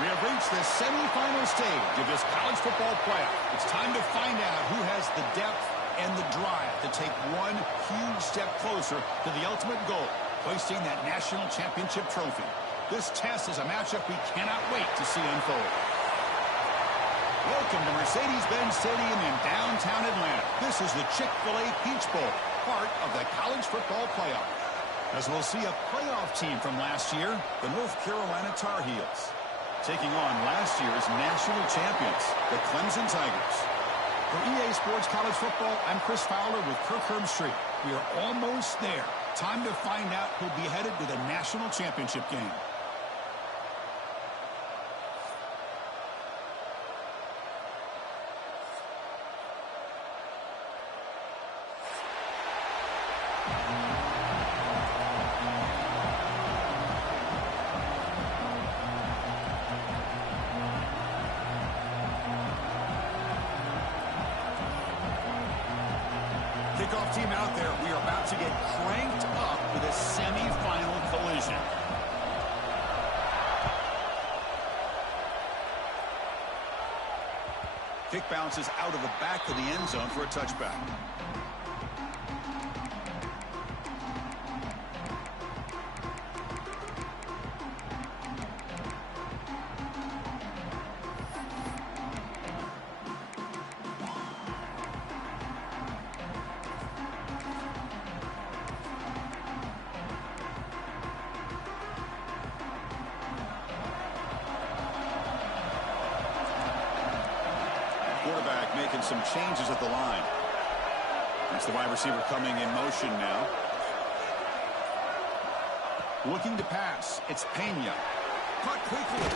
We have reached the semifinal stage of this college football playoff. It's time to find out who has the depth and the drive to take one huge step closer to the ultimate goal, hoisting that national championship trophy. This test is a matchup we cannot wait to see unfold. Welcome to Mercedes-Benz Stadium in downtown Atlanta. This is the Chick-fil-A Peach Bowl, part of the college football playoff. As we'll see a playoff team from last year, the North Carolina Tar Heels, taking on last year's national champions, the Clemson Tigers. For EA Sports College Football, I'm Chris Fowler with Kirk Herbstreit. We are almost there. Time to find out who'll be headed to the national championship game. Kickoff team out there. We are about to get cranked up with a semifinal collision. Kick bounces out of the back of the end zone for a touchback. Quarterback making some changes at the line. That's the wide receiver coming in motion now. Looking to pass. It's Pena. Caught quickly.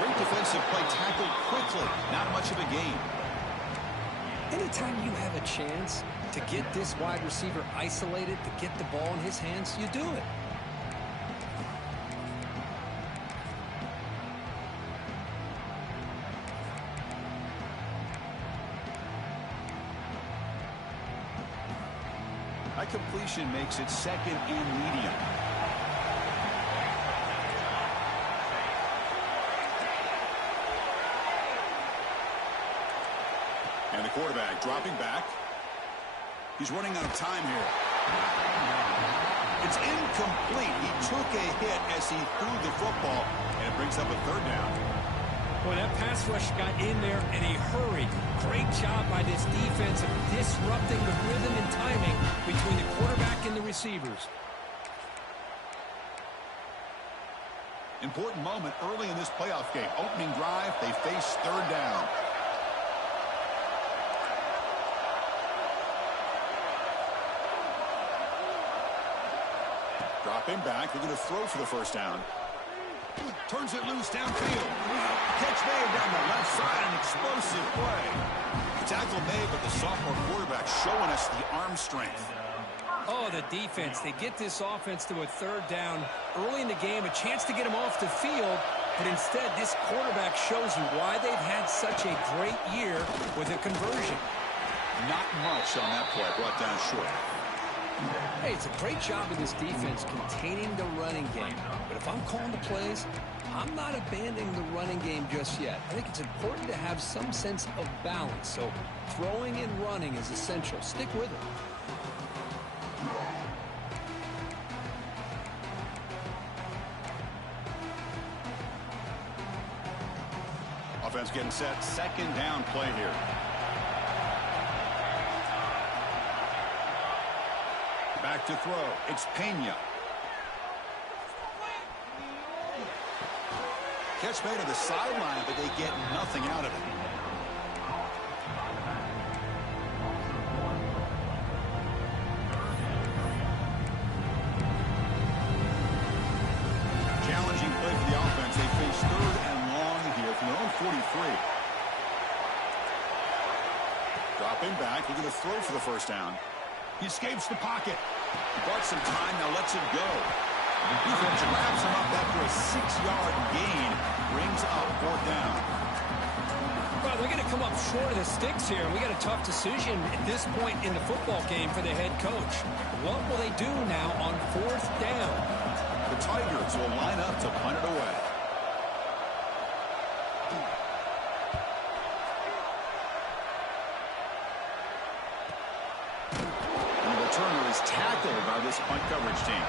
Great defensive play, tackled quickly. Not much of a gain. Anytime you have a chance to get this wide receiver isolated, to get the ball in his hands, you do it. That completion makes it second and medium. And the quarterback dropping back. He's running out of time here. It's incomplete. He took a hit as he threw the football, and it brings up a third down. Boy, that pass rush got in there in a hurry. Great job by this defense of disrupting the rhythm and timing between the quarterback and the receivers. Important moment early in this playoff game. Opening drive, they face third down. Dropping back, they're going to throw for the first down. Turns it loose downfield. Catch made down the left side, an explosive play. The tackle made, but the sophomore quarterback showing us the arm strength. Oh, the defense. They get this offense to a third down early in the game, a chance to get him off the field, but instead this quarterback shows you why they've had such a great year with a conversion. Not much on that play, brought down short. Hey, it's a great job of this defense containing the running game. But if I'm calling the plays, I'm not abandoning the running game just yet. I think it's important to have some sense of balance. So throwing and running is essential. Stick with it. Offense getting set. Second down play here. Back to throw. It's Pena. Catch made on the sideline, but they get nothing out of it. Challenging play for the offense. They face third and long here from their own 43. Dropping back. They're going to throw for the first down. He escapes the pocket. He bought some time, now lets it go. The defense grabs him up after a 6-yard gain. Brings up fourth down. Well, they're going to come up short of the sticks here. We got a tough decision at this point in the football game for the head coach. What will they do now on fourth down? The Tigers will line up to punt it away. And the returner is tackled by this punt coverage team.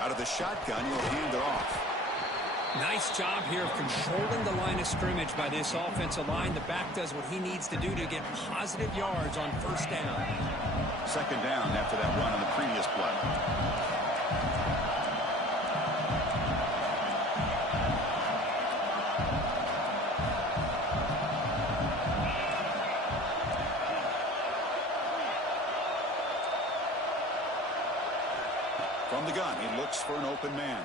Out of the shotgun, he'll hand it off. Nice job here of controlling the line of scrimmage by this offensive line. The back does what he needs to do to get positive yards on first down. Second down after that run on the previous play. From the gun, he looks for an open man.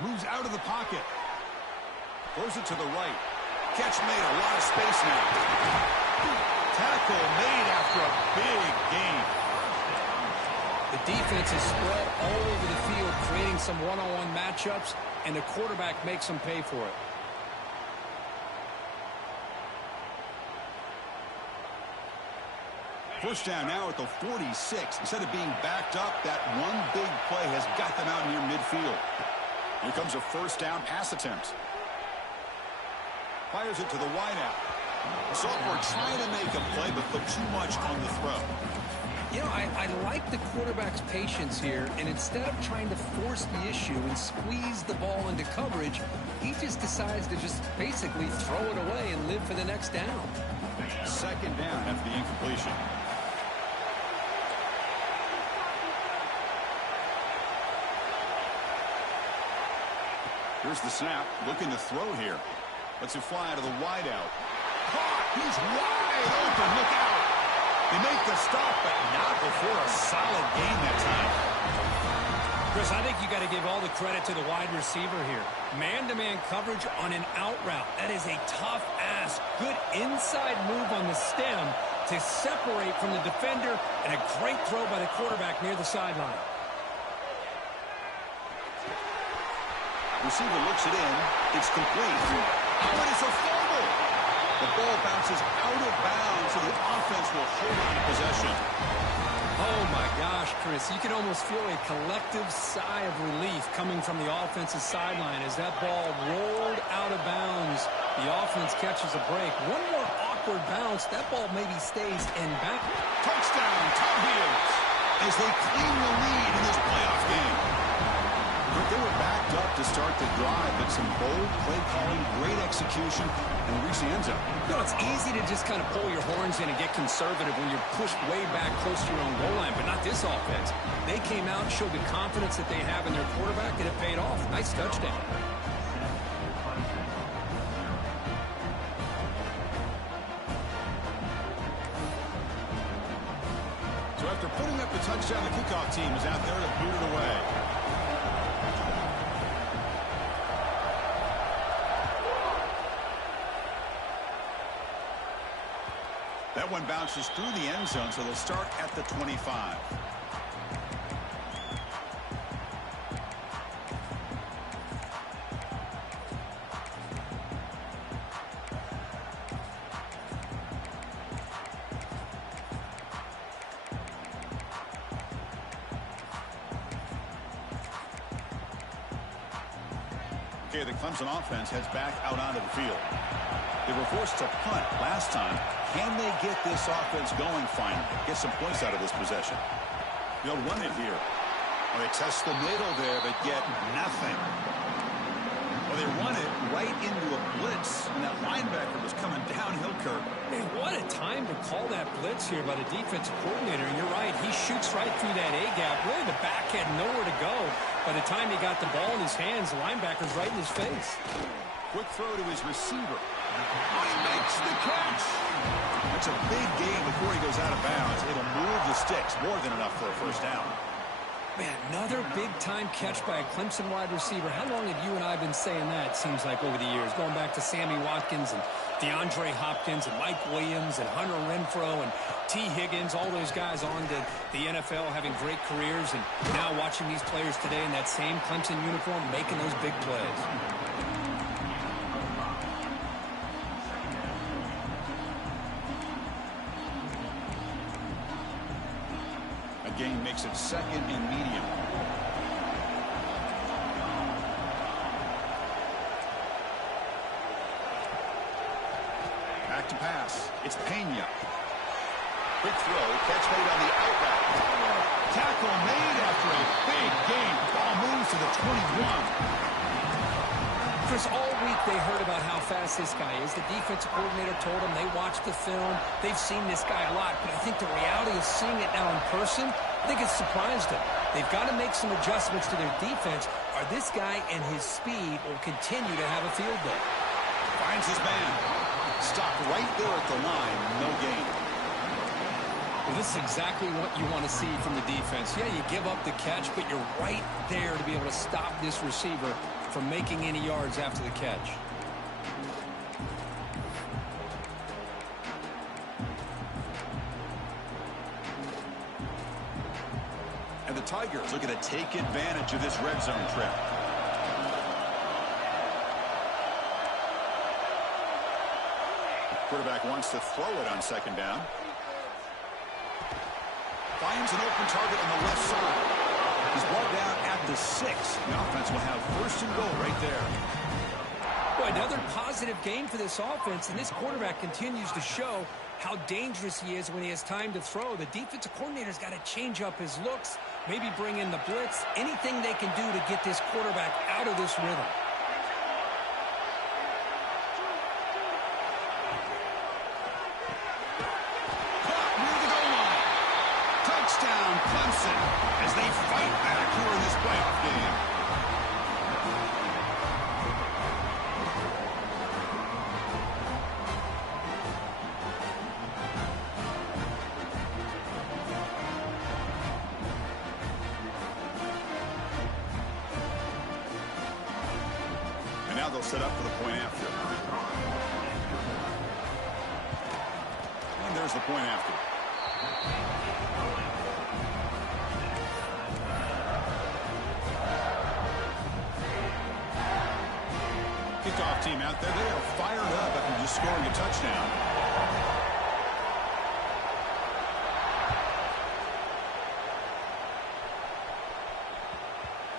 Moves out of the pocket. Throws it to the right. Catch made, a lot of space now. Tackle made after a big gain. The defense is spread all over the field, creating some one-on-one matchups, and the quarterback makes them pay for it. First down now at the 46. Instead of being backed up, that one big play has got them out near midfield. Here comes a first down pass attempt. Fires it to the wideout. Sophomore trying to make a play, but put too much on the throw. You know, I like the quarterback's patience here, and instead of trying to force the issue and squeeze the ball into coverage, he just decides to just basically throw it away and live for the next down. Second down after the incompletion. Here's the snap, looking to throw here. Lets it fly out of the wideout. Caught! He's wide open, look out! They make the stop, but not before a solid gain that time. Chris, I think you got to give all the credit to the wide receiver here. Man-to-man coverage on an out route. That is a tough ask. Good inside move on the stem to separate from the defender, and a great throw by the quarterback near the sideline. Receiver looks it in. It's complete. Oh, and it's a fumble. The ball bounces out of bounds, so the offense will hold on to possession. Oh, my gosh, Chris. You can almost feel a collective sigh of relief coming from the offensive sideline as that ball rolled out of bounds. The offense catches a break. One more awkward bounce. That ball maybe stays in back. Touchdown, Tar Heels, as they claim the lead in this playoff game. But they were backed up to start the drive, but some bold play calling, great execution, and reach the end zone. You know, it's easy to just kind of pull your horns in and get conservative when you're pushed way back close to your own goal line, but not this offense. They came out and showed the confidence that they have in their quarterback, and it paid off. Nice touchdown. So after putting up the touchdown, the kickoff team is out there to boot it away. That one bounces through the end zone, so they'll start at the 25. Okay, the Clemson offense heads back out onto the field. They were forced to punt last time. Can they get this offense going finally? Get some points out of this possession. They'll run it here. Well, they test the middle there, but get nothing. Well, they run it right into a blitz, and that linebacker was coming downhill, Kirk. Man, what a time to call that blitz here by the defensive coordinator. And you're right, he shoots right through that A-gap. Really, the back had nowhere to go. By the time he got the ball in his hands, the linebacker's right in his face. Quick throw to his receiver. Oh, he makes the catch. That's a big gain before he goes out of bounds. It'll move the sticks, more than enough for a first down. Man, another big-time catch by a Clemson wide receiver. How long have you and I been saying that, it seems like, over the years, going back to Sammy Watkins and DeAndre Hopkins and Mike Williams and Hunter Renfrow and T. Higgins, all those guys on to the NFL having great careers, and now watching these players today in that same Clemson uniform making those big plays. Gain makes it second and medium. Back to pass. It's Pena. Quick throw. Catch made on the outright. Tackle made after a big gain. Ball moves to the 21. Chris, all week they heard about how fast this guy is. The defensive coordinator told them they watched the film. They've seen this guy a lot. But I think the reality of seeing it now in person, I think it's surprised them. They've got to make some adjustments to their defense, or this guy and his speed will continue to have a field day. Finds his man. Stopped right there at the line. No gain. Well, this is exactly what you want to see from the defense. Yeah, you give up the catch, but you're right there to be able to stop this receiver from making any yards after the catch. And the Tigers looking to take advantage of this red zone trip. Quarterback wants to throw it on second down. Finds an open target on the left side. He's brought down at the 6. The offense will have first and goal right there. Boy, another positive game for this offense, and this quarterback continues to show how dangerous he is when he has time to throw. The defensive coordinator's got to change up his looks, maybe bring in the blitz, anything they can do to get this quarterback out of this rhythm. Caught near the goal line. Touchdown, Clemson, as they fight back here in this playoff game. And now they'll set up for the point after. And there's the point after. Kickoff team out there. They are fired up after just scoring a touchdown.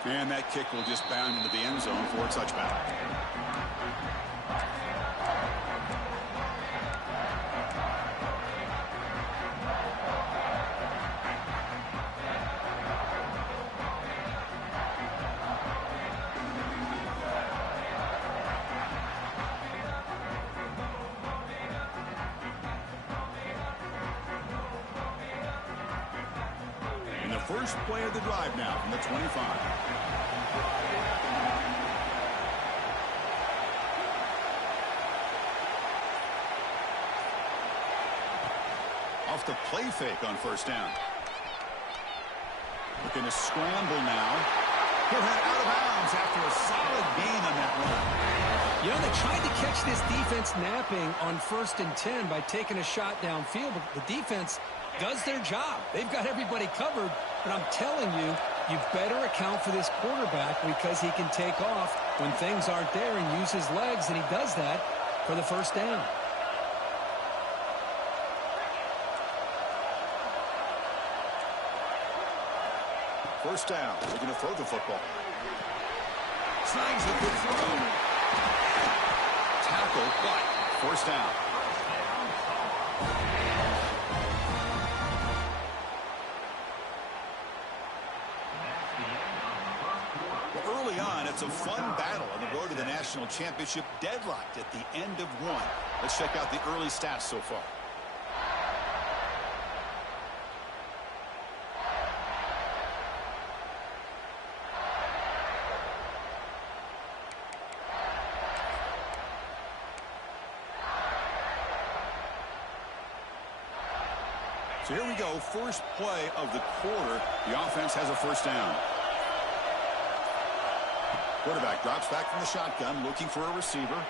And that kick will just bound into the end zone for a touchback. First play of the drive now from the 25. Off the play fake on first down. Looking to scramble now. He'll head out of bounds after a solid gain on that run. You know, they tried to catch this defense napping on 1st and 10 by taking a shot downfield, but the defense does their job. They've got everybody covered, but I'm telling you, you better account for this quarterback because he can take off when things aren't there and use his legs, and he does that for the first down. First down. They're going to throw the football. Snags the good throw. Tackle, but first down. Well, early on, it's a fun battle on the road to the national championship, deadlocked at the end of one. Let's check out the early stats so far. So here we go, first play of the quarter. The offense has a first down. Quarterback drops back from the shotgun, looking for a receiver.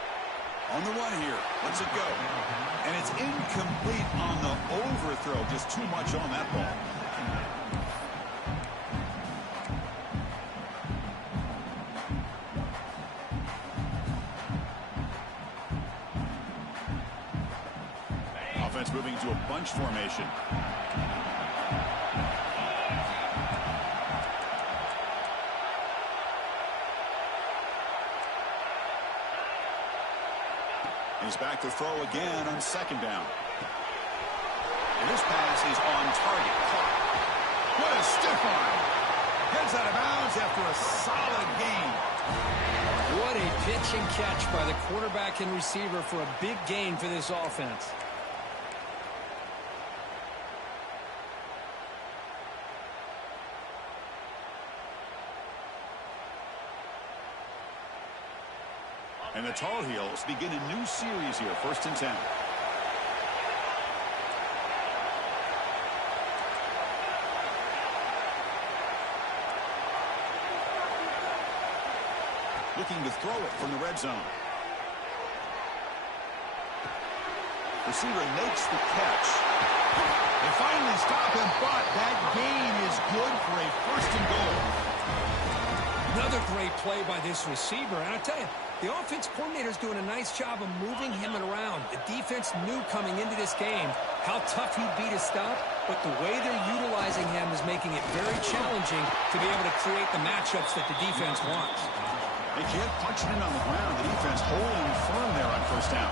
On the run here. Lets it go. And it's incomplete on the overthrow. Just too much on that ball. Offense moving into a bunch formation. He's back to throw again on second down. And this pass is on target. Caught. What a stiff arm. Heads out of bounds after a solid gain. What a pitch and catch by the quarterback and receiver for a big gain for this offense. And the Tar Heels begin a new series here, 1st and 10. Looking to throw it from the red zone. Receiver makes the catch. They finally stop him, but that gain is good for a 1st and goal. Another great play by this receiver. And I tell you, the offense coordinator is doing a nice job of moving him around. The defense knew coming into this game how tough he'd be to stop, but the way they're utilizing him is making it very challenging to be able to create the matchups that the defense wants. They can't punch it in on the ground. The defense holding firm there on 1st down.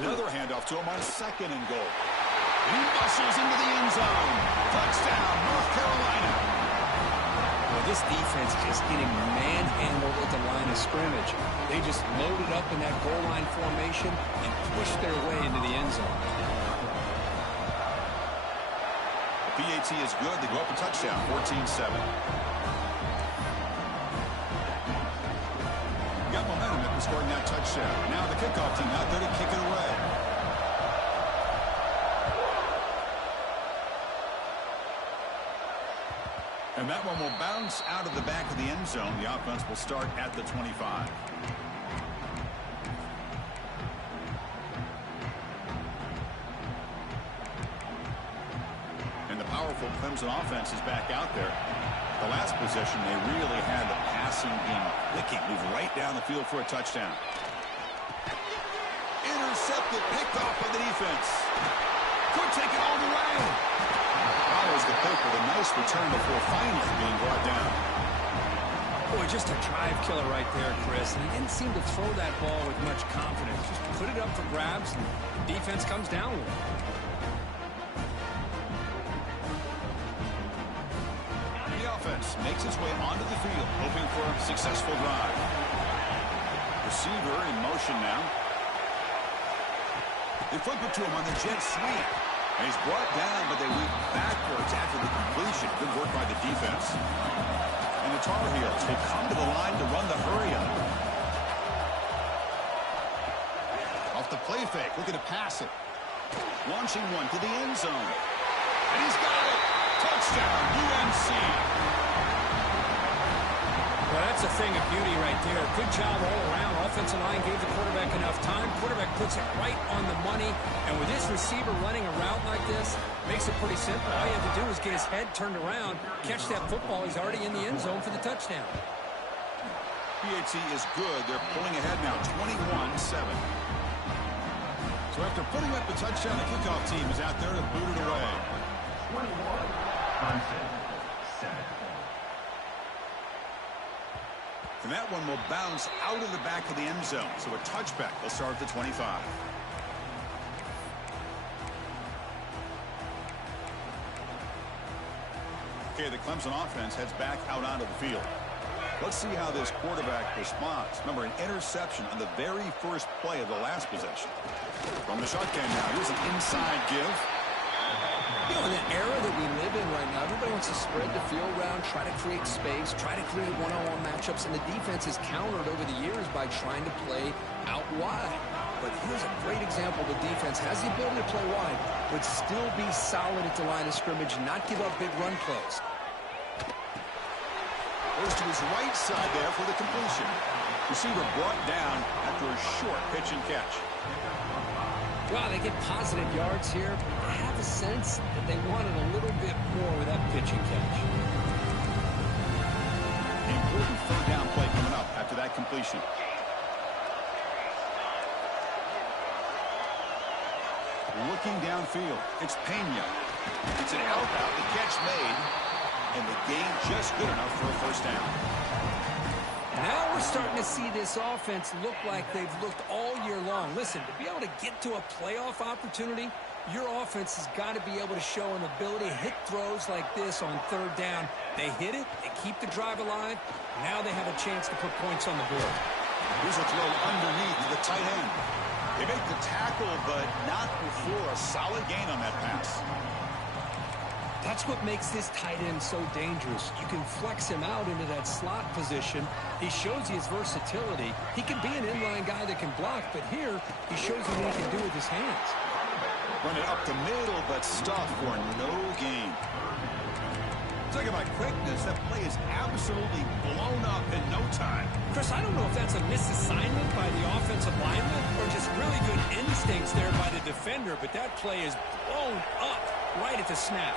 Another handoff to him on 2nd and goal. He muscles into the end zone. Touchdown, North Carolina. Well, this defense just getting manhandled at the line of scrimmage. They just loaded up in that goal line formation and pushed their way into the end zone. The PAT is good. They go up a touchdown, 14-7. Got momentum after scoring that touchdown. Now the kickoff team out there to kick it away. And that one will bounce out of the back of the end zone. The offense will start at the 25. And the powerful Clemson offense is back out there. The last possession, they really had the passing game clicking. Move right down the field for a touchdown. Intercepted, picked off by the defense. Could take it all the way. Follows the pick with a nice return before finally being brought down. Boy, just a drive killer right there, Chris. And he didn't seem to throw that ball with much confidence. Just put it up for grabs, and the defense comes down with it. Offense makes its way onto the field, hoping for a successful drive. Receiver in motion now. They flip it to him on the jet sweep. And he's brought down, but they weave backwards after the completion. Good work by the defense. And the Tar Heels will come to the line to run the hurry up. Off the play fake, looking to pass it. Launching one to the end zone. And he's got it. Touchdown, UNC. Well, that's a thing of beauty right there. Good job all around. Offensive line gave the quarterback enough time. Quarterback puts it right on the money. And with this receiver running a route like this, makes it pretty simple. All you have to do is get his head turned around, catch that football. He's already in the end zone for the touchdown. PAT is good. They're pulling ahead now, 21-7. So after putting up the touchdown, the kickoff team is out there to boot it away. 21, Clemson, 7. And that one will bounce out of the back of the end zone. So a touchback. They'll start at the 25. Okay, the Clemson offense heads back out onto the field. Let's see how this quarterback responds. Remember, an interception on the very first play of the last possession. From the shotgun now, here's an inside give. You know, in the era that we live in right now, everybody wants to spread the field around, try to create space, try to create one-on-one matchups, and the defense is countered over the years by trying to play out wide. But here's a great example. The defense has the ability to play wide, but still be solid at the line of scrimmage, not give up big run plays. Goes to his right side there for the completion. Receiver brought down after a short pitch and catch. Well, they get positive yards here. I have a sense that they wanted a little bit more with that pitch and catch. An important third down play coming up after that completion. Looking downfield, it's Pena. It's an out route, the catch made, and the gain just good enough for a first down. Now we're starting to see this offense look like they've looked all year long. Listen, to be able to get to a playoff opportunity, your offense has got to be able to show an ability to hit throws like this on third down. They hit it, they keep the drive alive. Now they have a chance to put points on the board. Here's a throw underneath to the tight end. They make the tackle, but not before a solid gain on that pass. That's what makes this tight end so dangerous. You can flex him out into that slot position. He shows you his versatility. He can be an inline guy that can block, but here he shows you what he can do with his hands. Run it up the middle, but stuffed for no gain. Talk about quickness. That play is absolutely blown up in no time. Chris, I don't know if that's a misassignment by the offensive lineman or just really good instincts there by the defender, but that play is blown up right at the snap.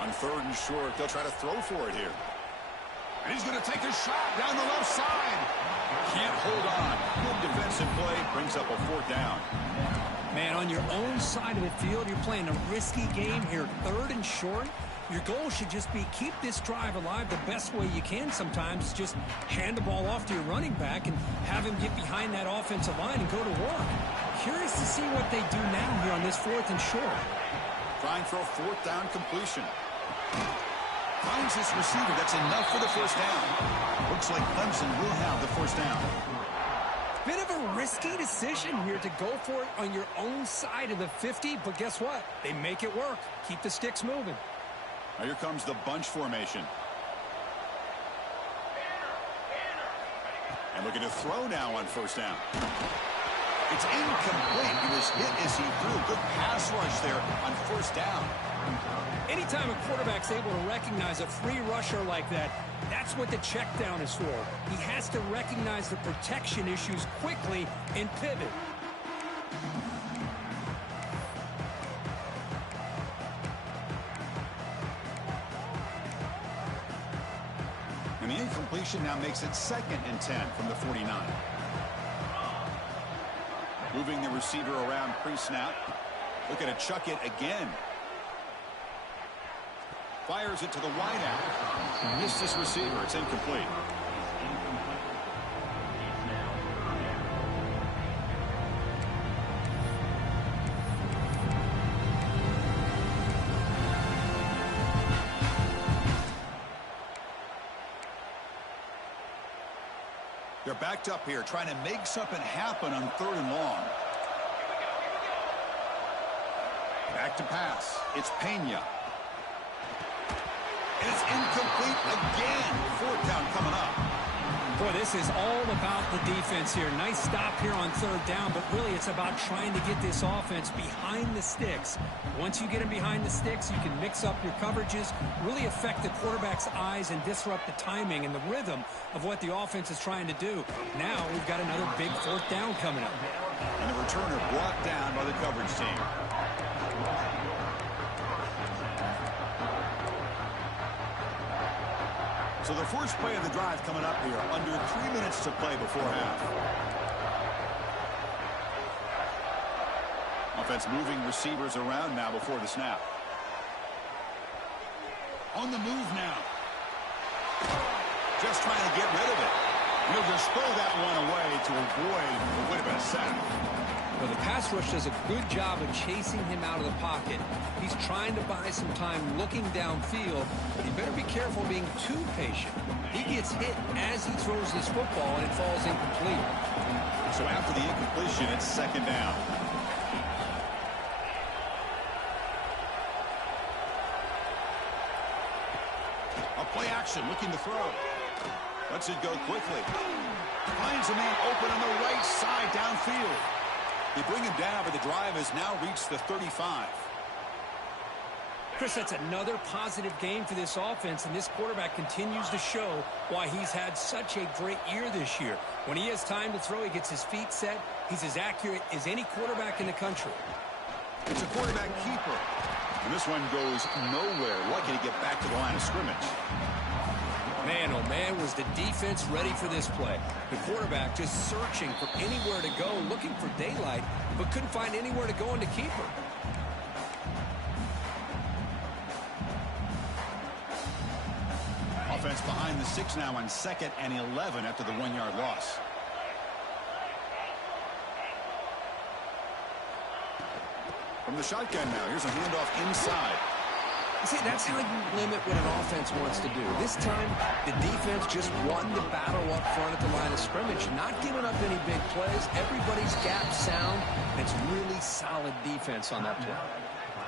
On third and short, they'll try to throw for it here. And he's going to take a shot down the left side. Can't hold on. Good defensive play brings up a fourth down. Man, on your own side of the field, you're playing a risky game here. Third and short, your goal should just be keep this drive alive the best way you can sometimes. Just hand the ball off to your running back and have him get behind that offensive line and go to work. Curious to see what they do now here on this fourth and short. Trying for a fourth down completion. Finds his receiver. That's enough for the first down. Looks like Clemson will have the first down. Bit of a risky decision here to go for it on your own side of the 50, but guess what? They make it work. Keep the sticks moving. Now here comes the bunch formation. And looking to throw now on first down. It's incomplete. He was hit as he threw. Good pass rush there on first down. Anytime a quarterback's able to recognize a free rusher like that, that's what the check down is for. He has to recognize the protection issues quickly and pivot. And the incompletion now makes it 2nd and 10 from the 49. Moving the receiver around pre-snap. Looking to chuck it again. Fires it to the wide out. Missed his receiver. It's incomplete. They're backed up here, trying to make something happen on third and long. Back to pass. It's Pena. And it's incomplete again. Fourth down coming up. Boy, this is all about the defense here. Nice stop here on third down, but really it's about trying to get this offense behind the sticks. Once you get them behind the sticks, you can mix up your coverages, really affect the quarterback's eyes and disrupt the timing and the rhythm of what the offense is trying to do. Now we've got another big fourth down coming up. And the returner brought down by the coverage team. So the first play of the drive coming up here. Under 3 minutes to play before half. Offense moving receivers around now before the snap. On the move now. Just trying to get rid of it. He'll just throw that one away to avoid what would have been a sack. Well, the pass rush does a good job of chasing him out of the pocket. He's trying to buy some time looking downfield, but he better be careful being too patient. He gets hit as he throws this football, and it falls incomplete. So after the incompletion, it's 2nd down. A play action, looking to throw. Lets it go quickly. Finds a man open on the right side downfield. They bring him down, but the drive has now reached the 35. Chris, that's another positive game for this offense, and this quarterback continues to show why he's had such a great year this year. When he has time to throw, he gets his feet set. He's as accurate as any quarterback in the country. It's a quarterback keeper. And this one goes nowhere. Lucky to get back to the line of scrimmage. Man, oh man, was the defense ready for this play. The quarterback just searching for anywhere to go, looking for daylight, but couldn't find anywhere to go in the keeper. Offense behind the 6 now on 2nd and 11 after the 1-yard loss. From the shotgun now, here's a handoff inside. See, that's how you limit what an offense wants to do. This time, the defense just won the battle up front at the line of scrimmage, not giving up any big plays. Everybody's gap sound, and it's really solid defense on that play.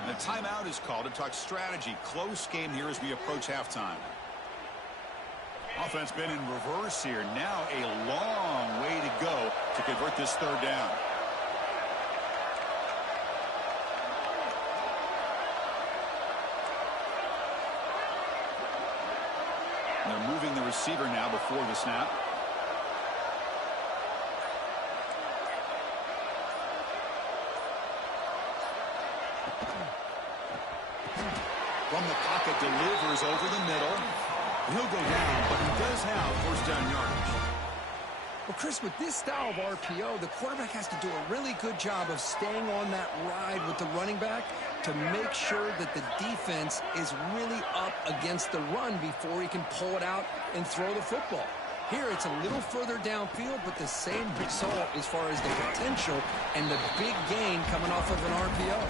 And the timeout is called to talk strategy. Close game here as we approach halftime. Offense been in reverse here. Now a long way to go to convert this 3rd down. They're moving the receiver now before the snap. From the pocket, delivers over the middle. He'll go down, but he does have 1st down yardage. Well, Chris, with this style of RPO, the quarterback has to do a really good job of staying on that ride with the running back to make sure that the defense is really up against the run before he can pull it out and throw the football. Here, it's a little further downfield, but the same result as far as the potential and the big gain coming off of an RPO.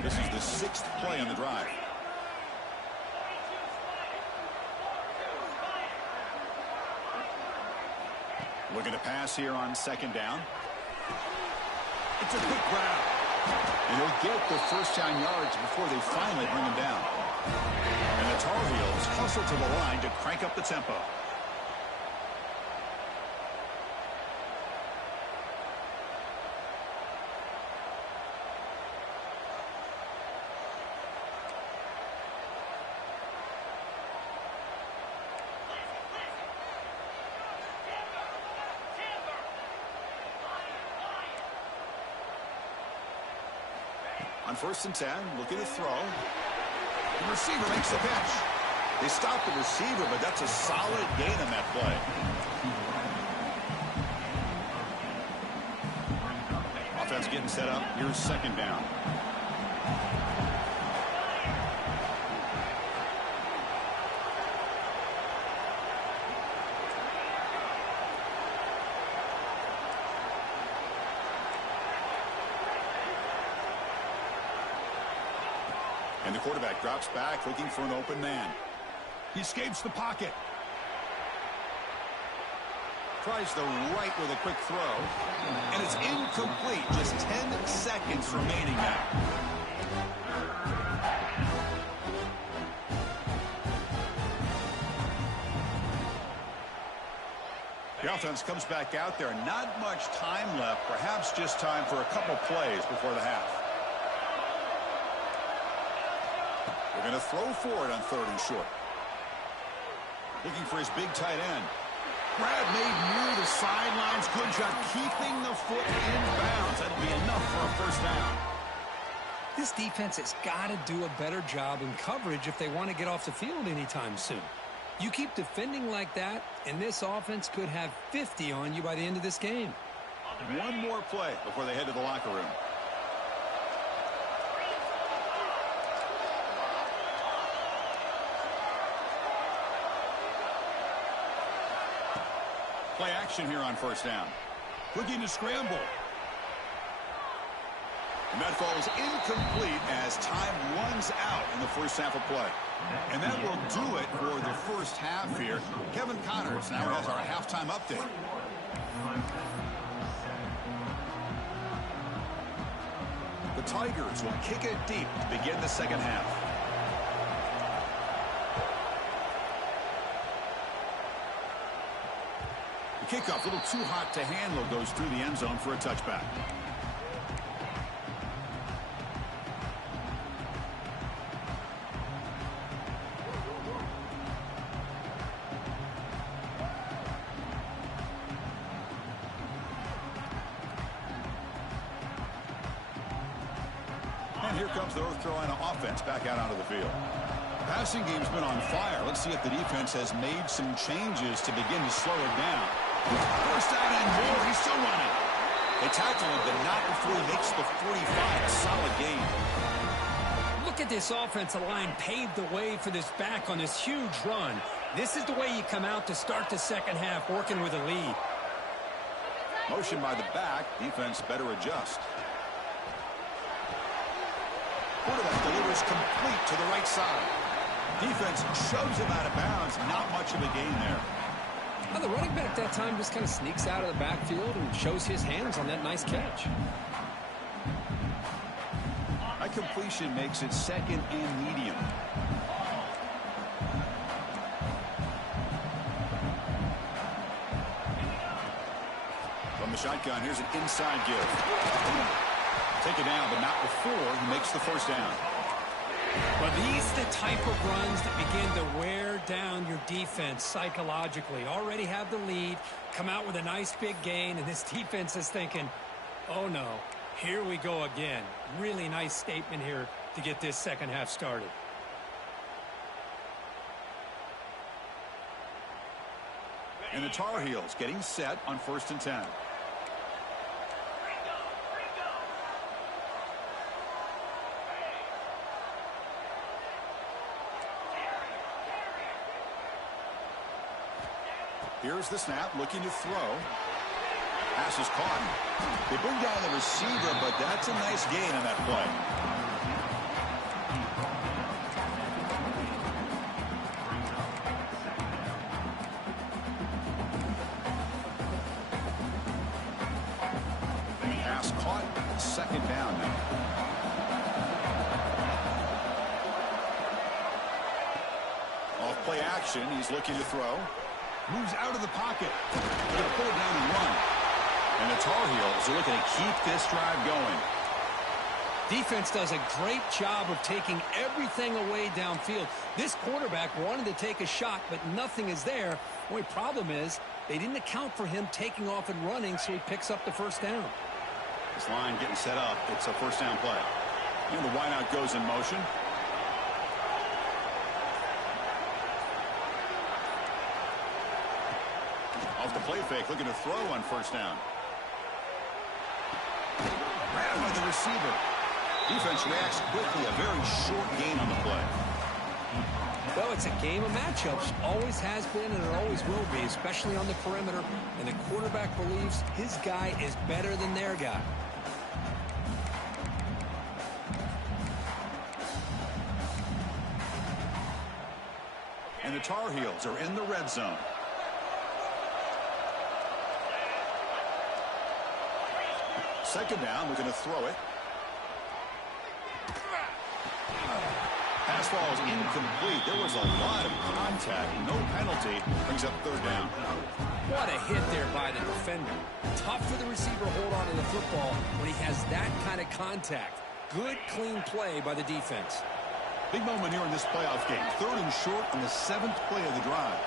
This is the 6th play on the drive. Looking to pass here on 2nd down. It's a quick grab. And he'll get the 1st down yards before they finally bring him down. And the Tar Heels hustle to the line to crank up the tempo. On 1st and 10, looking to throw. The receiver makes the catch. They stop the receiver, but that's a solid gain on that play. Offense getting set up. Here's 2nd down. And the quarterback drops back, looking for an open man. He escapes the pocket. Tries the right with a quick throw. And it's incomplete. Just 10 seconds remaining now. The offense comes back out there. Not much time left. Perhaps just time for a couple plays before the half. They're going to throw for it on 3rd and short. Looking for his big tight end. Grab made near the sidelines. Good job keeping the foot in bounds. That'll be enough for a 1st down. This defense has got to do a better job in coverage if they want to get off the field anytime soon. You keep defending like that, and this offense could have 50 on you by the end of this game. One more play before they head to the locker room. Play action here on 1st down. Looking to scramble. And that falls incomplete as time runs out in the 1st half of play. And that will do it for the 1st half here. Kevin Connors now has our halftime update. The Tigers will kick it deep to begin the second half. The kickoff, a little too hot to handle, goes through the end zone for a touchback. And here comes the North Carolina offense back out onto the field. Passing game's been on fire. Let's see if the defense has made some changes to begin to slow it down. First down and more. He's still running. They tackle him, but not before he makes the 45. A solid gain. Look at this offensive line paved the way for this back on this huge run. This is the way you come out to start the second half, working with a lead. Motion by the back. Defense better adjust. Quarterback delivers complete to the right side. Defense shoves him out of bounds. Not much of a gain there. Now the running back that time just kind of sneaks out of the backfield and shows his hands on that nice catch. That completion makes it second and medium. From the shotgun, here's an inside give. Take it down, but not before he makes the first down. Well, these are the type of runs that begin to wear down your defense psychologically. Already have the lead, come out with a nice big gain, and this defense is thinking, oh no, here we go again. Really nice statement here to get this second half started. And the Tar Heels getting set on 1st and 10. Here's the snap, looking to throw. Pass is caught. They bring down the receiver, but that's a nice gain on that play. Pass caught, second down now. Off play action, he's looking to throw. Moves out of the pocket. They're going to pull it down and run. And the Tar Heels are looking to keep this drive going. Defense does a great job of taking everything away downfield. This quarterback wanted to take a shot, but nothing is there. The only problem is they didn't account for him taking off and running, so he picks up the first down. This line getting set up. It's a first down play. And the wideout goes in motion. Off the play fake, looking to throw on first down. Grabbed by the receiver. Defense reacts quickly. A very short gain on the play. Well, it's a game of matchups. Always has been and it always will be, especially on the perimeter. And the quarterback believes his guy is better than their guy. And the Tar Heels are in the red zone. Second down, looking to throw it. Pass ball is incomplete. There was a lot of contact. No penalty. Brings up third down. What a hit there by the defender. Tough for the receiver to hold on to the football when he has that kind of contact. Good, clean play by the defense. Big moment here in this playoff game. Third and short on the 7th play of the drive.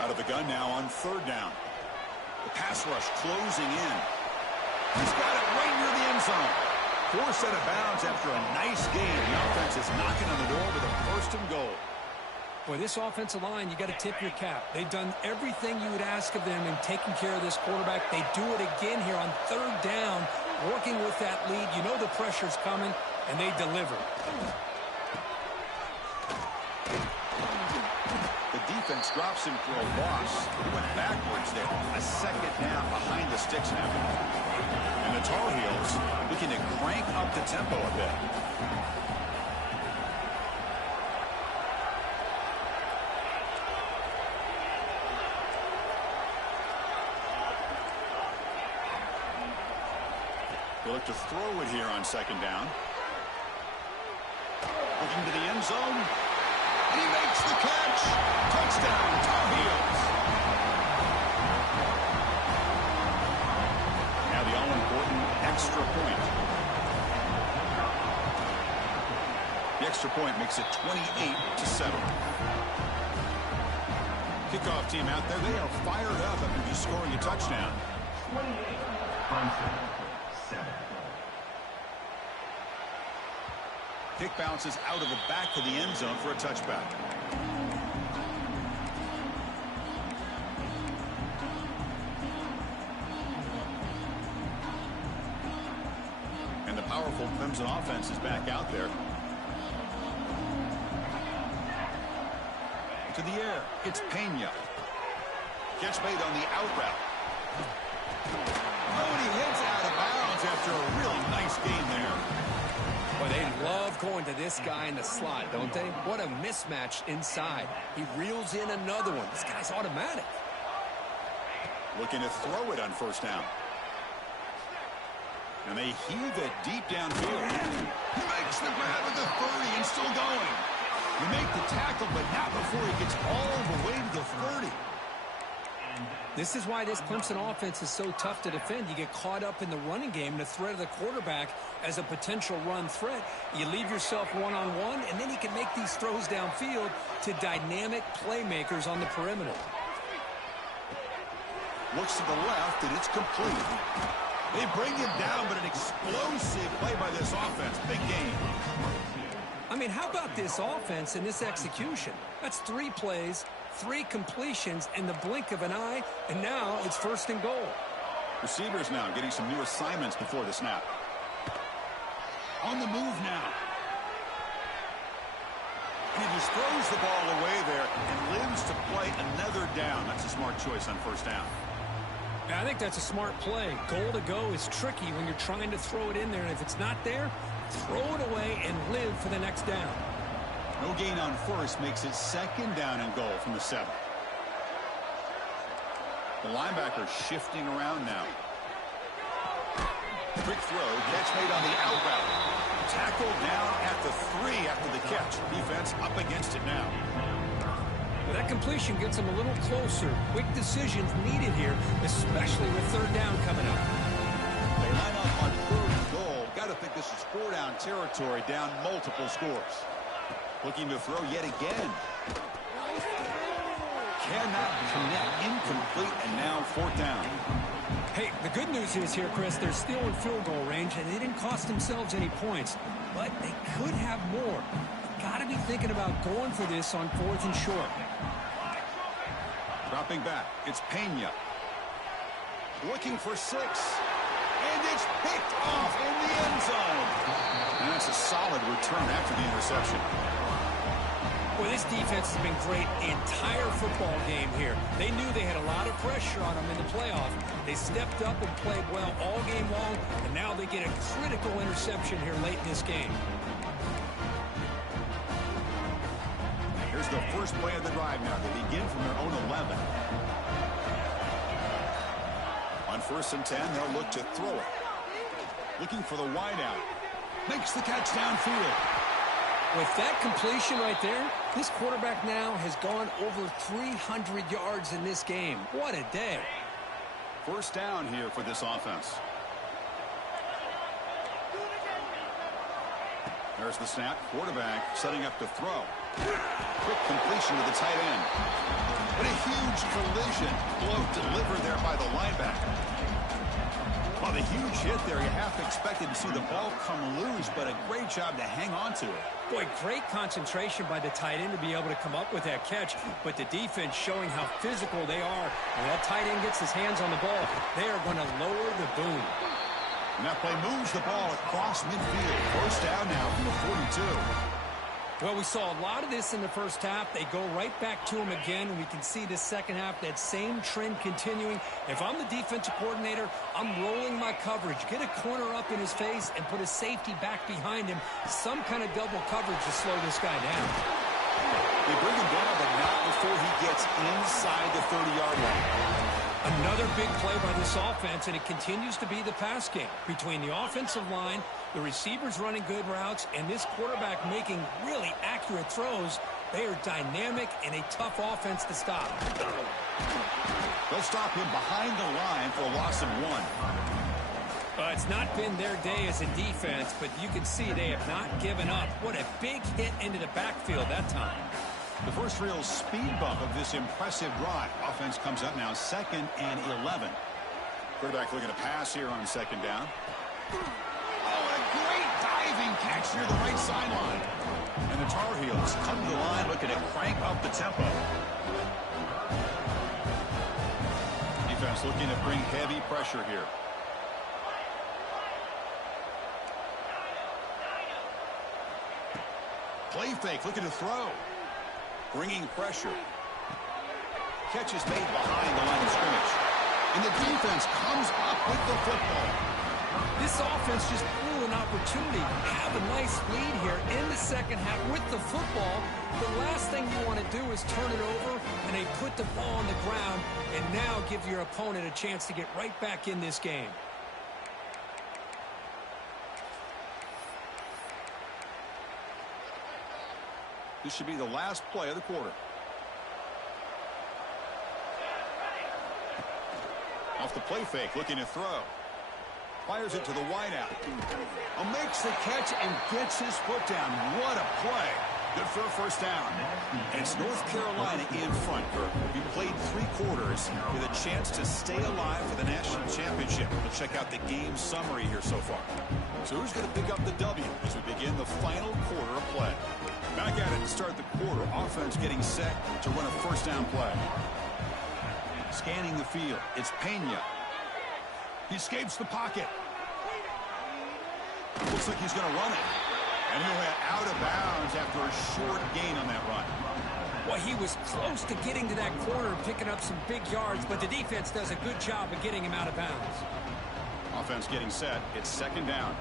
Out of the gun now on third down. The pass rush closing in. He's got it right near the end zone. Forced out of bounds after a nice game. The offense is knocking on the door with a first and goal. Boy, this offensive line, you got to tip your cap. They've done everything you would ask of them in taking care of this quarterback. They do it again here on third down, working with that lead. You know the pressure's coming, and they deliver. Defense drops him for a loss. He went backwards there. A second down behind the sticks now. And the Tar Heels looking to crank up the tempo a bit. They look to throw it here on second down. Looking to the end zone. And he makes the catch. Touchdown, Tar Heels. Now the all-important extra point. The extra point makes it 28-7. Kickoff team out there, they are fired up after just scoring a touchdown. 28, Clemson, 7. Kick bounces out of the back of the end zone for a touchback. And the powerful Clemson offense is back out there. To the air, it's Pena. Catch made on the out route. Oh, and he hits out of bounds after a really nice game there. Well, they love going to this guy in the slot, don't they? What a mismatch inside. He reels in another one. This guy's automatic. Looking to throw it on first down. And they heave it deep downfield. He makes the grab at the 30 and still going. You make the tackle, but not before he gets all the way to the 30. This is why this Clemson offense is so tough to defend. You get caught up in the running game and the threat of the quarterback as a potential run threat. You leave yourself one-on-one, and then you can make these throws downfield to dynamic playmakers on the perimeter. Looks to the left, and it's complete. They bring him down, but an explosive play by this offense. Big game. I mean, how about this offense and this execution? That's 3 plays, 3 completions in the blink of an eye, and now it's first and goal. Receivers now getting some new assignments before the snap. On the move now. And he just throws the ball away there and lives to play another down. That's a smart choice on first down. I think that's a smart play. Goal to go is tricky when you're trying to throw it in there, and if it's not there, throw it away and live for the next down. No gain on first makes it second down and goal from the 7. The linebacker shifting around now. Quick throw, catch made on the out route. Tackled down at the 3 after the catch. Defense up against it now. Well, that completion gets them a little closer. Quick decisions needed here, especially with third down coming up. They line up on 3rd and goal. Got to think this is 4-down territory, down multiple scores. Looking to throw yet again. Cannot connect, incomplete, and now 4th down. Hey, the good news is here, Chris, they're still in field goal range, and they didn't cost themselves any points, but they could have more. Got to be thinking about going for this on 4th and short. Dropping back, it's Pena. Looking for 6. And it's picked off in the end zone. And that's a solid return after the interception. Boy, this defense has been great the entire football game here. They knew they had a lot of pressure on them in the playoff. They stepped up and played well all game long, and now they get a critical interception here late in this game. Here's the first play of the drive now. They begin from their own 11. On 1st and 10, they'll look to throw it. Looking for the wideout. Makes the catch downfield. With that completion right there, this quarterback now has gone over 300 yards in this game. What a day. First down here for this offense. There's the snap. Quarterback setting up to throw. Quick completion to the tight end. But a huge collision. Blow delivered there by the linebacker. Well, the huge hit there, you half expected to see the ball come loose, but a great job to hang on to it. Boy, great concentration by the tight end to be able to come up with that catch, but the defense showing how physical they are. When that tight end gets his hands on the ball, they are going to lower the boom. And that play moves the ball across midfield. First down now from the 42. Well, we saw a lot of this in the first half. They go right back to him again, and we can see the second half, that same trend continuing. If I'm the defensive coordinator, I'm rolling my coverage. Get a corner up in his face and put a safety back behind him. Some kind of double coverage to slow this guy down. They bring him down, but not before he gets inside the 30-yard line. Another big play by this offense, and it continues to be the pass game. Between the offensive line, the receivers running good routes, and this quarterback making really accurate throws, they are dynamic and a tough offense to stop. They'll stop him behind the line for a loss of 1. It's not been their day as a defense, but you can see they have not given up. What a big hit into the backfield that time. The first real speed bump of this impressive drive. Offense comes up now 2nd and 11. Quarterback looking to pass here on 2nd down. Oh, a great diving catch near the right sideline. And the Tar Heels come to the line looking to crank up the tempo. Defense looking to bring heavy pressure here. Play fake, looking to throw. Bringing pressure. Catch is made behind the line of scrimmage. And the defense comes up with the football. This offense just blew an opportunity. Have a nice lead here in the second half with the football. The last thing you want to do is turn it over, and they put the ball on the ground and now give your opponent a chance to get right back in this game. This should be the last play of the quarter. Off the play fake, looking to throw. Fires it to the wideout. Makes the catch and gets his foot down. What a play. Good for a first down. And it's North Carolina in front. We played 3 quarters with a chance to stay alive for the national championship. We'll check out the game summary here so far. So who's going to pick up the W as we begin the final quarter of play? Back at it to start the quarter. Offense getting set to run a first down play. Scanning the field. It's Pena. He escapes the pocket. Looks like he's going to run it. And he'll head out of bounds after a short gain on that run. Well, he was close to getting to that corner and picking up some big yards, but the defense does a good job of getting him out of bounds. Offense getting set. It's 2nd down.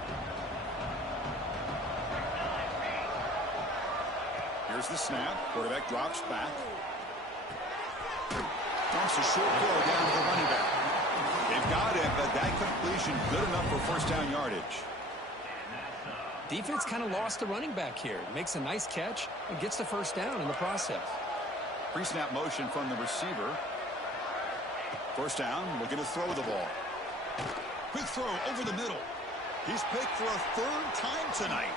Here's the snap. Quarterback drops back. Dumps a short throw down to the running back. They've got it, but that completion good enough for first down yardage. Defense kind of lost the running back here. Makes a nice catch and gets the first down in the process. Pre-snap motion from the receiver. First down, looking to throw the ball. Quick throw over the middle. He's picked for a 3rd time tonight.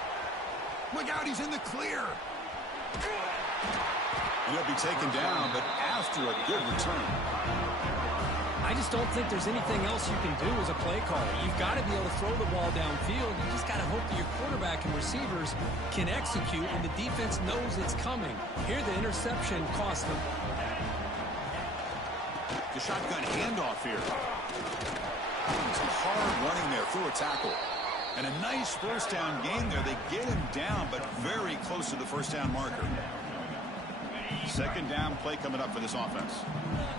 Look out, he's in the clear. And he'll be taken down, but after a good return. I just don't think there's anything else you can do as a play caller. You've got to be able to throw the ball downfield. You just got to hope that your quarterback and receivers can execute, and the defense knows it's coming. Here, the interception cost them. The shotgun handoff here. Some hard running there through a tackle. And a nice first down game there. They get him down, but very close to the first down marker. 2nd down play coming up for this offense.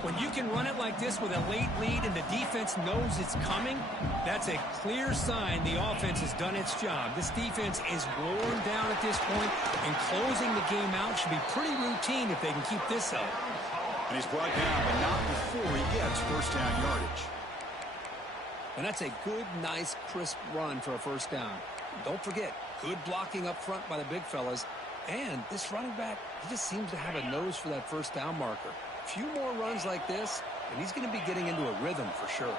When you can run it like this with a late lead and the defense knows it's coming, that's a clear sign the offense has done its job. This defense is worn down at this point, and closing the game out should be pretty routine if they can keep this up. And he's brought down, but not before he gets first down yardage. And that's a good, nice, crisp run for a first down. Don't forget, good blocking up front by the big fellas. And this running back, he just seems to have a nose for that first down marker. A few more runs like this, and he's going to be getting into a rhythm for sure.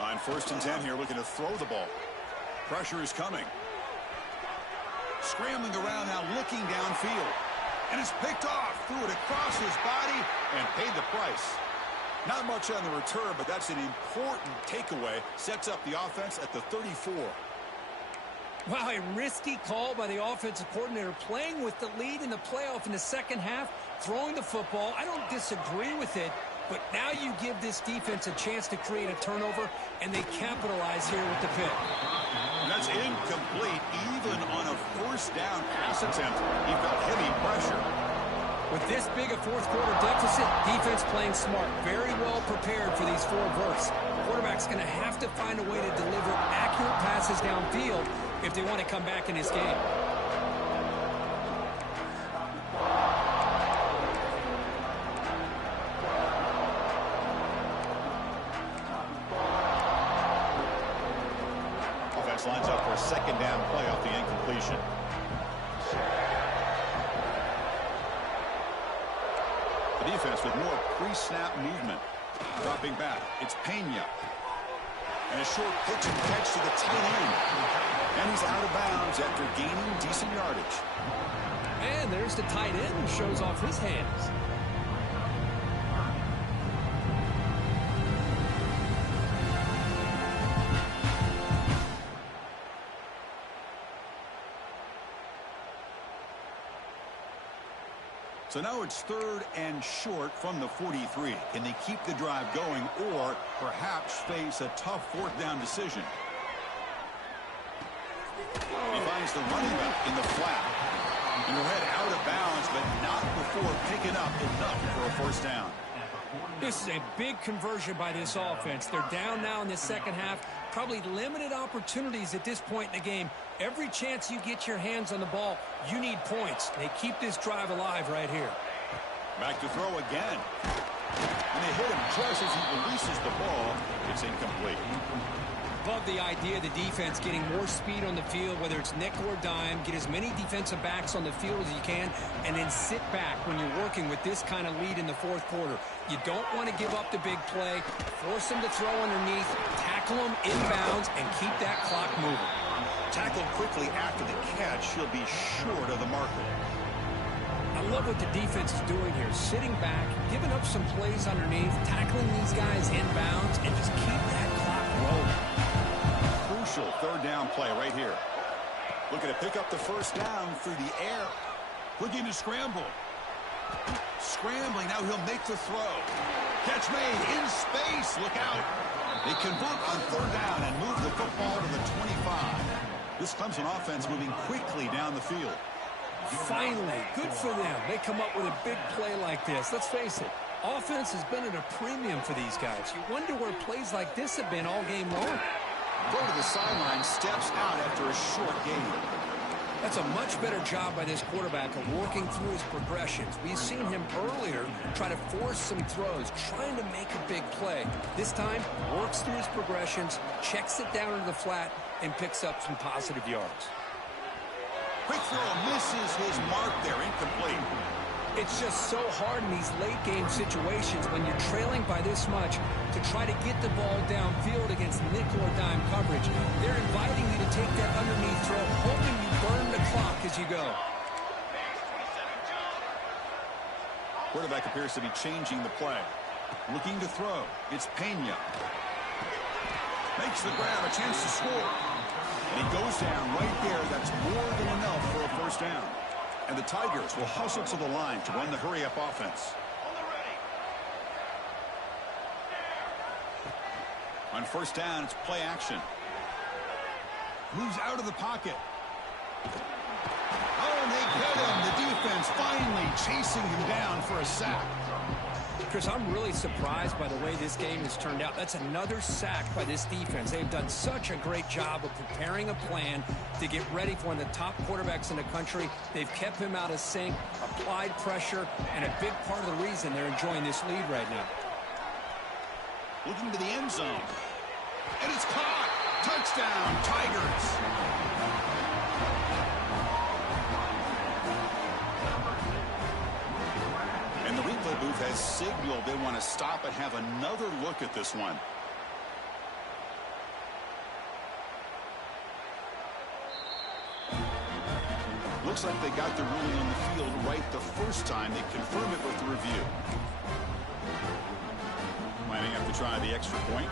On 1st and 10 here, looking to throw the ball. Pressure is coming. Scrambling around now, looking downfield. And it's picked off, threw it across his body, and paid the price. Not much on the return, but that's an important takeaway. Sets up the offense at the 34. Wow, a risky call by the offensive coordinator, playing with the lead in the playoff in the second half, throwing the football. I don't disagree with it, but now you give this defense a chance to create a turnover, and they capitalize here with the pick. And that's incomplete, even on a first down pass attempt. He felt heavy pressure. With this big a fourth quarter deficit, defense playing smart, very well prepared for these 4 verts. Quarterback's going to have to find a way to deliver accurate passes downfield if they want to come back in this game. lines up for a second down play off the incompletion. The defense with more pre-snap movement. Dropping back, it's Pena. And a short pitch and catch to the tight end. And he's out of bounds after gaining decent yardage. And there's the tight end who shows off his hands. So now it's 3rd and short from the 43. Can they keep the drive going or perhaps face a tough 4th down decision? He finds the running back in the flat. And he'll head out of bounds, but not before picking up enough for a 1st down. This is a big conversion by this offense. They're down now in the second half. Probably limited opportunities at this point in the game. Every chance you get your hands on the ball, you need points. They keep this drive alive right here. Back to throw again. And they hit him just as he releases the ball. It's incomplete. Love the idea of the defense getting more speed on the field, whether it's nickel or dime. Get as many defensive backs on the field as you can, and then sit back when you're working with this kind of lead in the 4th quarter. You don't want to give up the big play. Force them to throw underneath, tackle them inbounds, and keep that clock moving. Tackled quickly after the catch, he'll be short of the marker. I love what the defense is doing here. Sitting back, giving up some plays underneath, tackling these guys inbounds, and just keep that clock rolling. Crucial 3rd down play right here. Looking to pick up the 1st down through the air. Looking to scramble. Scrambling, now he'll make the throw. Catch made in space, look out. They convert on 3rd down and move the football to the 25. This Clemson offense moving quickly down the field. Finally, good for them. They come up with a big play like this. Let's face it, offense has been at a premium for these guys. You wonder where plays like this have been all game long. Go to the sideline, steps out after a short gain. That's a much better job by this quarterback of working through his progressions. We've seen him earlier try to force some throws, trying to make a big play. This time, works through his progressions, checks it down into the flat, and picks up some positive yards. Quick throw misses his mark there, incomplete. It's just so hard in these late-game situations when you're trailing by this much to try to get the ball downfield against nickel or dime coverage. They're inviting you to take that underneath throw, hoping you burn the clock as you go. Quarterback appears to be changing the play. Looking to throw. It's Pena. Makes the grab, a chance to score. And he goes down right there. That's more than enough for a 1st down. And the Tigers will hustle to the line to run the hurry-up offense. On 1st down, it's play action. Moves out of the pocket. Oh, and they get him. The defense finally chasing him down for a sack. Chris, I'm really surprised by the way this game has turned out. That's another sack by this defense. They've done such a great job of preparing a plan to get ready for one of the top quarterbacks in the country. They've kept him out of sync, applied pressure, and a big part of the reason they're enjoying this lead right now. Looking to the end zone. And it's caught. Touchdown, Tigers. And the replay booth has signaled they want to stop and have another look at this one. Looks like they got the ruling on the field right the first time. They confirm it with the review. Lining up to try the extra point.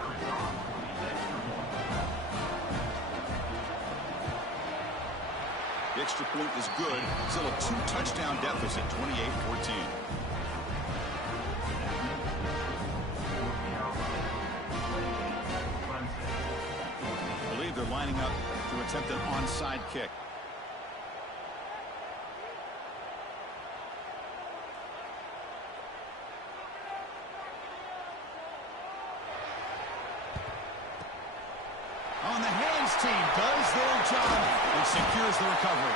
The extra point is good. Still a 2-touchdown deficit, 28-14. I believe they're lining up to attempt an onside kick. On the hands team does their job and secures the recovery.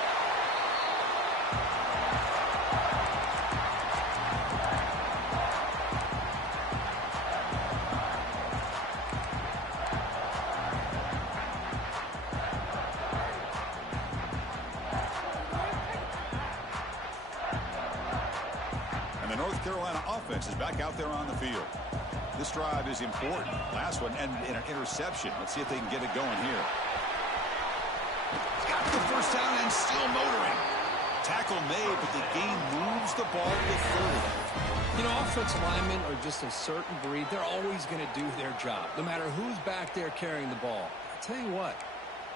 North Carolina offense is back out there on the field. This drive is important. Last one ended in an interception. Let's see if they can get it going here. Got the first down and still motoring. Tackle made, but the gain moves the ball to third. You know, offensive linemen are just a certain breed. They're always going to do their job, no matter who's back there carrying the ball. I'll tell you what,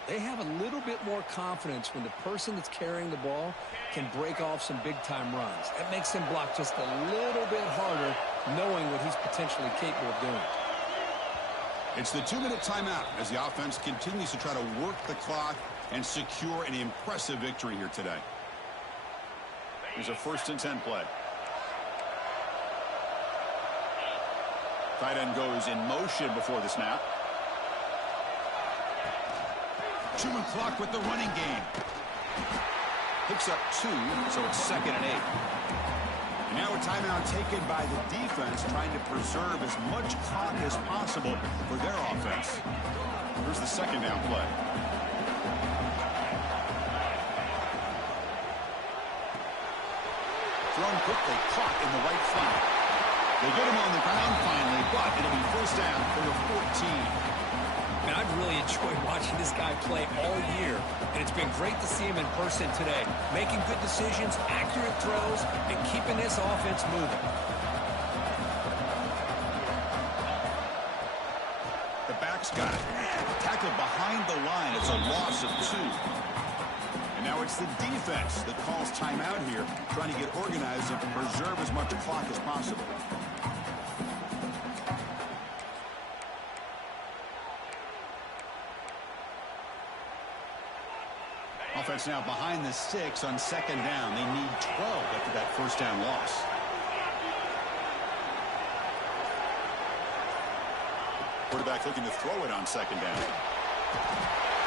they have a little bit more confidence when the person that's carrying the ball can break off some big-time runs. That makes him block just a little bit harder, knowing what he's potentially capable of doing. It's the 2-minute timeout as the offense continues to try to work the clock and secure an impressive victory here today. Here's a 1st and 10 play. Tight end goes in motion before the snap. Chewing clock with the running game. Picks up 2, so it's 2nd and 8. And now a timeout taken by the defense, trying to preserve as much clock as possible for their offense. Here's the 2nd down play. Thrown quickly, caught in the right flank. They get him on the ground finally, but it'll be 1st down for the 14. And I've really enjoyed watching this guy play all year, and it's been great to see him in person today, making good decisions, accurate throws, and keeping this offense moving. The back's got it. Tackled behind the line. It's a loss of 2. And now it's the defense that calls timeout here, trying to get organized and preserve as much clock as possible. Offense now behind the 6 on 2nd down. They need 12 after that 1st down loss. Quarterback looking to throw it on 2nd down.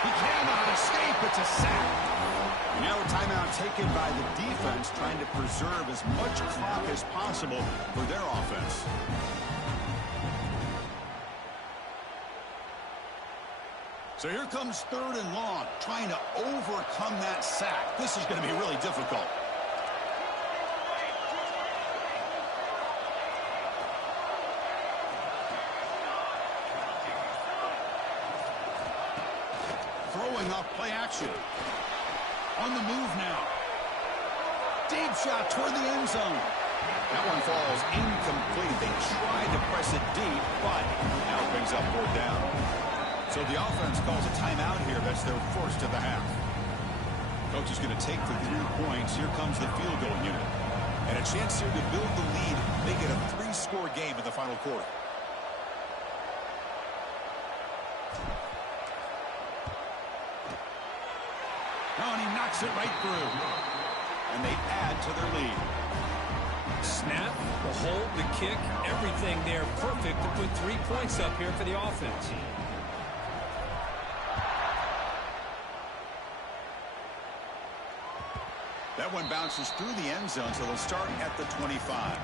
He cannot escape. It's a sack. Now a timeout taken by the defense, trying to preserve as much clock as possible for their offense. So here comes 3rd and long, trying to overcome that sack. This is going to be really difficult. Throwing off play action. On the move now. Deep shot toward the end zone. That one falls incomplete. They tried to press it deep, but now it brings up 4th down. So the offense calls a timeout here. That's their 1st of the half. Coach is going to take the 3 points. Here comes the field goal unit. And a chance here to build the lead, make it a 3-score game in the final quarter. Oh, and he knocks it right through. And they add to their lead. Snap, the hold, the kick, everything there perfect to put 3 points up here for the offense. That one bounces through the end zone, so they'll start at the 25.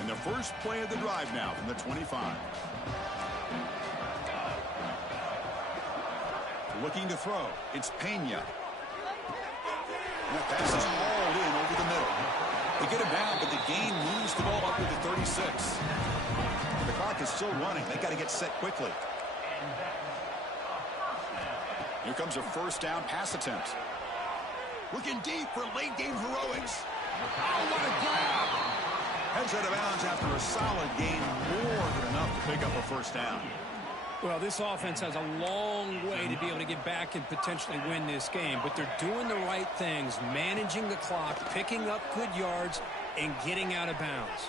And the first play of the drive now from the 25. Looking to throw. It's Pena. And that pass is hauled in over the middle. They get him down, but the gain moves the ball up to the 36. The clock is still running. They got to get set quickly. Here comes a 1st down pass attempt. Looking deep for late game heroics. Oh, what a grab! Heads out of bounds after a solid gain, more than enough to pick up a 1st down. Well, this offense has a long way to be able to get back and potentially win this game, but they're doing the right things, managing the clock, picking up good yards, and getting out of bounds.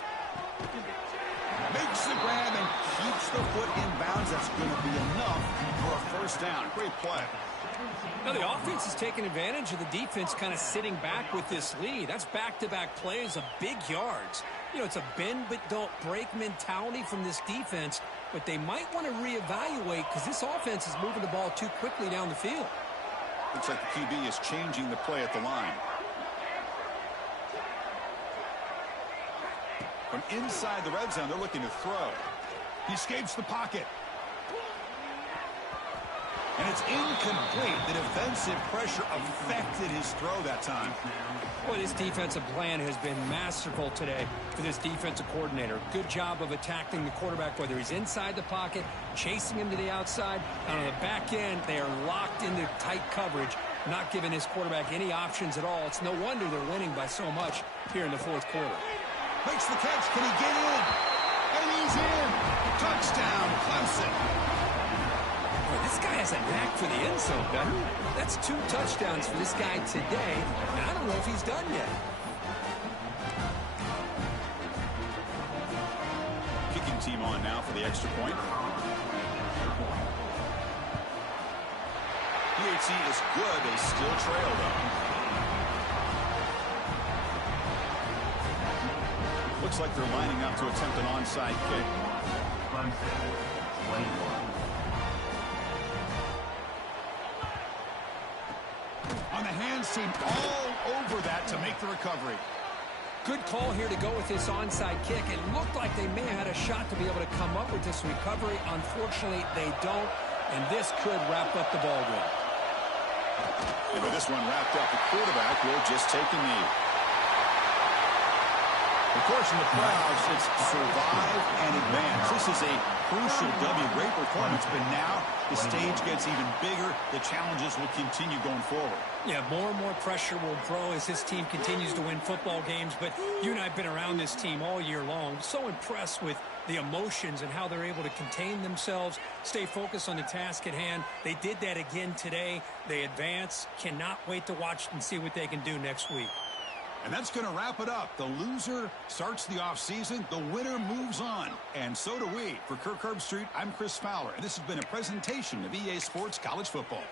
Makes the grab and keeps the foot in bounds. That's going to be enough for a 1st down. Great play. Now, the offense is taking advantage of the defense kind of sitting back with this lead. That's back-to-back plays of big yards. You know, it's a bend but don't break mentality from this defense, but they might want to reevaluate because this offense is moving the ball too quickly down the field. Looks like the QB is changing the play at the line. From inside the red zone, they're looking to throw. He escapes the pocket. And it's incomplete. The defensive pressure affected his throw that time. Well, this defensive plan has been masterful today for this defensive coordinator. Good job of attacking the quarterback, whether he's inside the pocket, chasing him to the outside. And on the back end, they are locked into tight coverage, not giving his quarterback any options at all. It's no wonder they're winning by so much here in the fourth quarter. Makes the catch. Can he get in? And he's in. Touchdown, Clemson. Boy, this guy has a knack for the end zone, better. That's 2 touchdowns for this guy today, and I don't know if he's done yet. Kicking team on now for the extra point. PAT is good. They still trail, though. Looks like they're lining up to attempt an onside kick. Clemson, 21. On the hands team, all over that to make the recovery. Good call here to go with this onside kick. It looked like they may have had a shot to be able to come up with this recovery. Unfortunately, they don't, and this could wrap up the ball game. And with this one wrapped up, the quarterback will just take a knee. Of course, in the playoffs, it's survive and advance. This is a crucial W. Great performance, but now the stage gets even bigger. The challenges will continue going forward. Yeah, more and more pressure will grow as this team continues to win football games. But you and I have been around this team all year long. So impressed with the emotions and how they're able to contain themselves, stay focused on the task at hand. They did that again today. They advance. Cannot wait to watch and see what they can do next week. And that's going to wrap it up. The loser starts the offseason. The winner moves on. And so do we. For Kirk Herbstreit, I'm Chris Fowler. And this has been a presentation of EA Sports College Football.